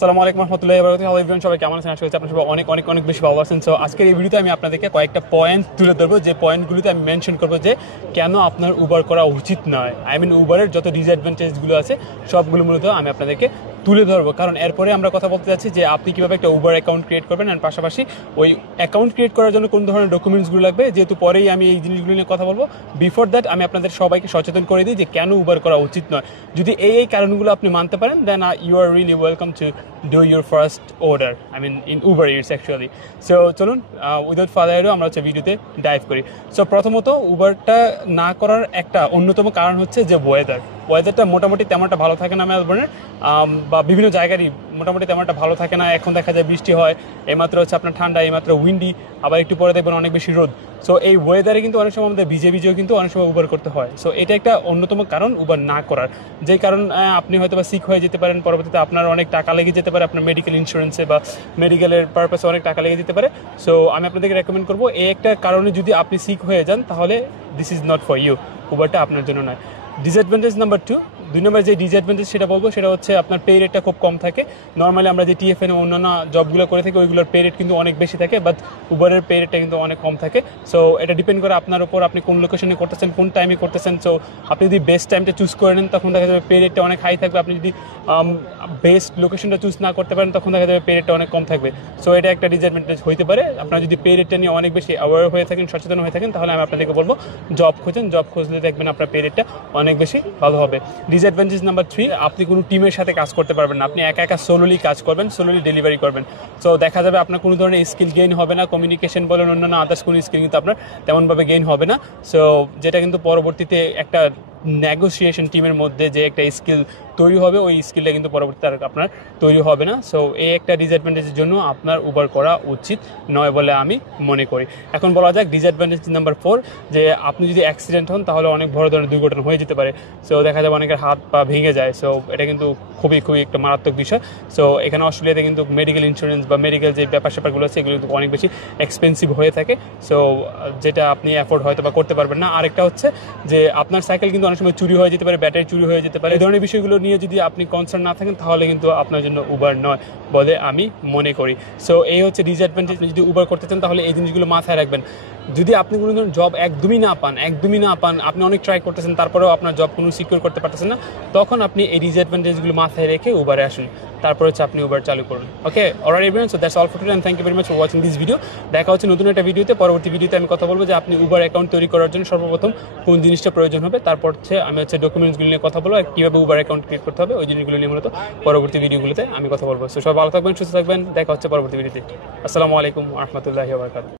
আসসালামু আলাইকুম রহমতুল্লাহি ওয়া বারাকাতুহু। হ্যালো এভরিওয়ান, সবাই কেমন আছেন? আশা করছি আপনারা সবাই অনেক অনেক অনেক বেশি ভালো আছেন। সো আজকের এই ভিডিওতে আমি আপনাদেরকে কয়েকটা পয়েন্ট তুলে ধরবো, যে পয়েন্টগুলোতে আমি মেনশন করবো যে কেন আপনার উবার করা উচিত নয়। আই মিন উবারের যত ডিসঅ্যাডভান্টেজগুলো আছে সবগুলো মূলত আমি আপনাদেরকে তুলে ধরবো। কারণ এরপরে আমরা কথা বলতে যাচ্ছি যে আপনি কীভাবে একটা উবার অ্যাকাউন্ট ক্রিয়েট করবেন, অ্যান্ড পাশাপাশি ওই অ্যাকাউন্ট ক্রিয়েট করার জন্য কোন ধরনের ডকুমেন্টসগুলো লাগবে, যেহেতু পরেই আমি এই জিনিসগুলো নিয়ে কথা বলবো। বিফোর দ্যাট আমি আপনাদের সবাইকে সচেতন করে দিই যে কেন উবার করা উচিত নয়। যদি এই কারণগুলো আপনি মানতে পারেন, then you are really welcome to do your first order, I mean in Uber Eats actually. So চলুন উইদাউট ফার্দার ado আমরা হচ্ছে ভিডিওতে ডাইভ করি। সো প্রথমত উবারটা না করার একটা অন্যতম কারণ হচ্ছে যে ওয়েদারটা মোটামুটি তেমনটা ভালো থাকে না মেলবোর্নের, বা বিভিন্ন জায়গারই মোটামুটি তেমনটা ভালো থাকে না। এখন দেখা যায় বৃষ্টি হয়, এইমাত্র হচ্ছে আপনার ঠান্ডা, এইমাত্র উইন্ডি, আবার একটু পরে দেখবেন অনেক বেশি রোদ। সো এই ওয়েদারে কিন্তু অনেক সময় আমাদের ভিজেও কিন্তু অনেক সময় উবার করতে হয়। সো এটা একটা অন্যতম কারণ উবার না করার, যে কারণ আপনি হয়তো বা সিক হয়ে যেতে পারেন, পরবর্তীতে আপনার অনেক টাকা লেগে যেতে পারে, আপনার মেডিকেল ইন্স্যুরেন্সে বা মেডিকেলের পারপাসে অনেক টাকা লেগে যেতে পারে। সো আমি আপনাদেরকে রেকমেন্ড করবো, এই একটা কারণে যদি আপনি সিক হয়ে যান তাহলে this is not for you, উবারটা আপনার জন্য নয়। ডিসঅ্যাডভান্টেজ নাম্বার 2, দুই নম্বর যে ডিসঅ্যাডভান্টেজ সেটা বলবো, সেটা হচ্ছে আপনার পে রেটটা খুব কম থাকে। নর্মালি আমরা যে টিএফএন অন্যান্য জবগুলো করে থাকি ওইগুলোর পে রেট কিন্তু অনেক বেশি থাকে, বাট উবারের পে রেটটা কিন্তু অনেক কম থাকে। সো এটা ডিপেন্ড করে আপনার উপর, আপনি কোন লোকেশনে করতেছেন, কোন টাইমে করতেছেন। সো আপনি যদি বেস্ট টাইমটা চুজ করে নেন তখন দেখা যাবে পে রেটটা অনেক হাই থাকবে। আপনি যদি বেস্ট লোকেশনটা চুজ না করতে পারেন তখন দেখা যাবে পে রেটটা অনেক কম থাকবে। সো এটা একটা ডিসঅ্যাডভান্টেজ হইতে পারে। আপনারা যদি পে রেটটা নিয়ে অনেক বেশি অ্যাওয়ার হয়ে থাকেন, সচেতন হয়ে থাকেন, তাহলে আমি আপনাদেরকে বলবো জব খোঁজেন। জব খুঁজলে দেখবেন আপনার পে রেটটা অনেক বেশি ভালো হবে। ডিসঅ্যাডভান্টেজ নাম্বার 3, আপনি কোনো টিমের সাথে কাজ করতে পারবেন না। আপনি একা সোলোলি কাজ করবেন, সোলোলি ডেলিভারি করবেন। সো দেখা যাবে আপনার কোনো ধরনের স্কিল গেইন হবে না, কমিউনিকেশন বলেন অন্যান্য আদার্স কোনো স্কিল কিন্তু আপনার তেমনভাবে গেইন হবে না। সো যেটা কিন্তু পরবর্তীতে একটা নেগোসিয়েশন টিমের মধ্যে যে একটা স্কিল তৈরি হবে, ওই স্কিলটা কিন্তু পরবর্তীতে আর আপনার তৈরি হবে না। সো এই একটা ডিসঅ্যাডভান্টেজের জন্য আপনার উবার করা উচিত নয় বলে আমি মনে করি। এখন বলা যাক ডিসঅ্যাডভান্টেজ নাম্বার 4, যে আপনি যদি অ্যাক্সিডেন্ট হন তাহলে অনেক বড় ধরনের দুর্ঘটনা হয়ে যেতে পারে। সো দেখা যাবে অনেকের হাত পা ভেঙে যায়। সো এটা কিন্তু খুবই একটা মারাত্মক বিষয়। সো এখানে অস্ট্রেলিয়াতে কিন্তু মেডিকেল ইন্স্যুরেন্স বা মেডিকেল যে ব্যাপারগুলো আছে এগুলো কিন্তু অনেক বেশি এক্সপেন্সিভ হয়ে থাকে। সো যেটা আপনি অ্যাফোর্ড হয়তো বা করতে পারবেন না। আরেকটা হচ্ছে যে আপনার সাইকেল কিন্তু অনেক সময় চুরি হয়ে যেতে পারে, ব্যাটারি চুরি হয়ে যেতে পারে। এই ধরনের বিষয়গুলো নিয়ে যদি আপনি কনসার্ন না থাকেন তাহলে কিন্তু আপনার জন্য উবার নয় বলে আমি মনে করি। সো এই হচ্ছে ডিসঅ্যাডভান্টেজ। যদি উবার করতে চান তাহলে এই জিনিসগুলো মাথায় রাখবেন। যদি আপনি কোনো ধরনের জব একদমই না পান, আপনি অনেক ট্রাই করতেছেন তারপরেও আপনার জব কোনো সিকিউর করতে পারতেছেন না, তখন আপনি এই ডিসঅ্যাডভান্টেজগুলো মাথায় রেখে উবারে আসুন, তারপর হচ্ছে আপনি উবার চালু করুন। Okay, alright everyone, so that's all for today and thank you very much for watching this video. দেখা হচ্ছে নতুন একটা ভিডিওতে। পরবর্তী ভিডিওতে আমি কথা বলবো যে আপনি উবার অ্যাকাউন্ট তৈরি করার জন্য সর্বপ্রথম কোন জিনিসটা প্রয়োজন হবে, তারপর হচ্ছে আমি ডকুমেন্টসগুলো নিয়ে কথা বলবো, আর কীভাবে উবার অ্যাকাউন্ট ক্রিয়েট করতে হবে ওই জিনিসগুলো নিয়ে মূলত পরবর্তী ভিডিওগুলোতে আমি কথা বলবো। সো সবাই ভালো থাকবেন, সুস্থ থাকবেন। দেখা হচ্ছে পরবর্তী ভিডিওতে। আসসালামু আলাইকুম ওয়া রাহমাতুল্লাহি ওয়া বারাকাতুহু।